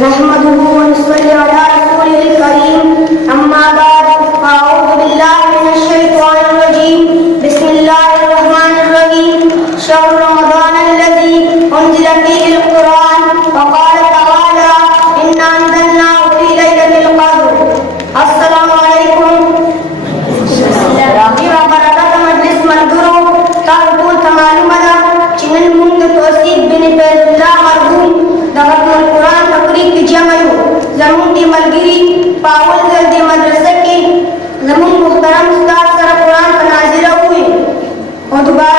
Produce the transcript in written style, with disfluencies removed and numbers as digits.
नहमदुहु व नसल्ली अला रसूलिल करीम अम्मा बाद अऊज़ु बिल्लाहि मिनश शैतानिर रजीम बिस्मिल्लाहिर रहमानिर रहीम शहरु रमज़ानल्लज़ी उन्ज़िला फ़ीहिल क़ुरआन व क़ाल तआला इन्ना अंज़लनाहु फ़ी लैलतिल क़द्र। अस्सलामु अलैकुम wa barakatuh majlis malguru tarbul tamalumada cinin mung tosib bin Faizullah marhum dagatul Quran takrik jamayu zamun di malgiri पावल जल्दी मदरसे के जमून मुहतरम उस्ताद सर कुरान का नाजिला हुए और दोबारा